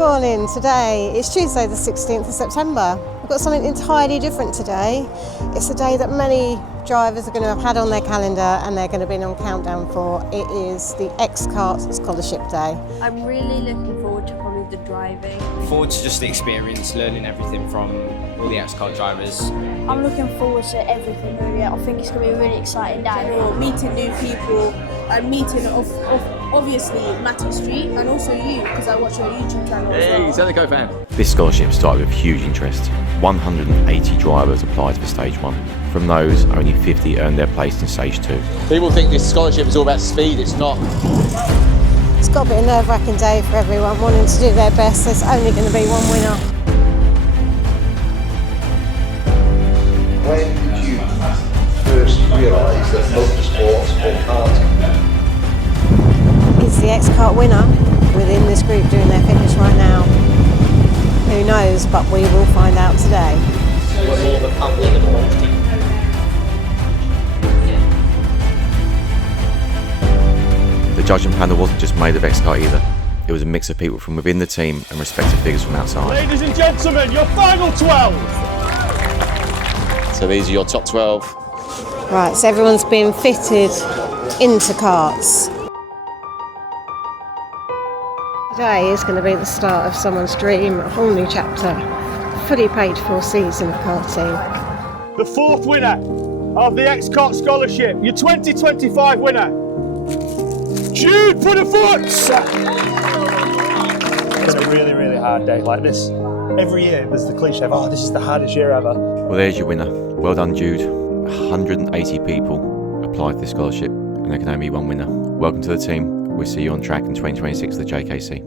morning. Today is Tuesday the 16th of September. We've got something entirely different today. It's a day that many drivers are going to have had on their calendar and they're going to be on countdown for. It is the Xkart Scholarship Day. I'm really looking forward to probably the driving. Forward to just the experience, learning everything from all the X-kart drivers. I'm looking forward to everything really. I think it's going to be a really exciting day. Meeting new people and meeting obviously Matty Street and also you, because I watch your YouTube channel as well. Zenico fan. This scholarship started with huge interest. 180 drivers applied for stage 1. From those, only 50 earned their place in stage 2. People think this scholarship is all about speed. It's not. It's got to be a nerve-wracking day for everyone wanting to do their best. There's only going to be one winner. When did you first realise that motorsport or karting is the X-kart winner within this group doing their finish right now? Who knows, but we will find out today. We're more the family than the one team. The judging panel wasn't just made of Xkart either. It was a mix of people from within the team and respected figures from outside. Ladies and gentlemen, your final 12! So these are your top 12. Right, so everyone's been fitted into karts. Today is going to be the start of someone's dream, a whole new chapter, fully paid for season of karting. The fourth winner of the Xkart Scholarship, your 2025 winner, Jude, put a foot! It's a really, really hard day like this. Every year there's the cliche of, oh, this is the hardest year ever. Well, there's your winner. Well done, Jude. 180 people applied for this scholarship and there can only be one winner. Welcome to the team. We'll see you on track in 2026 at the JKC.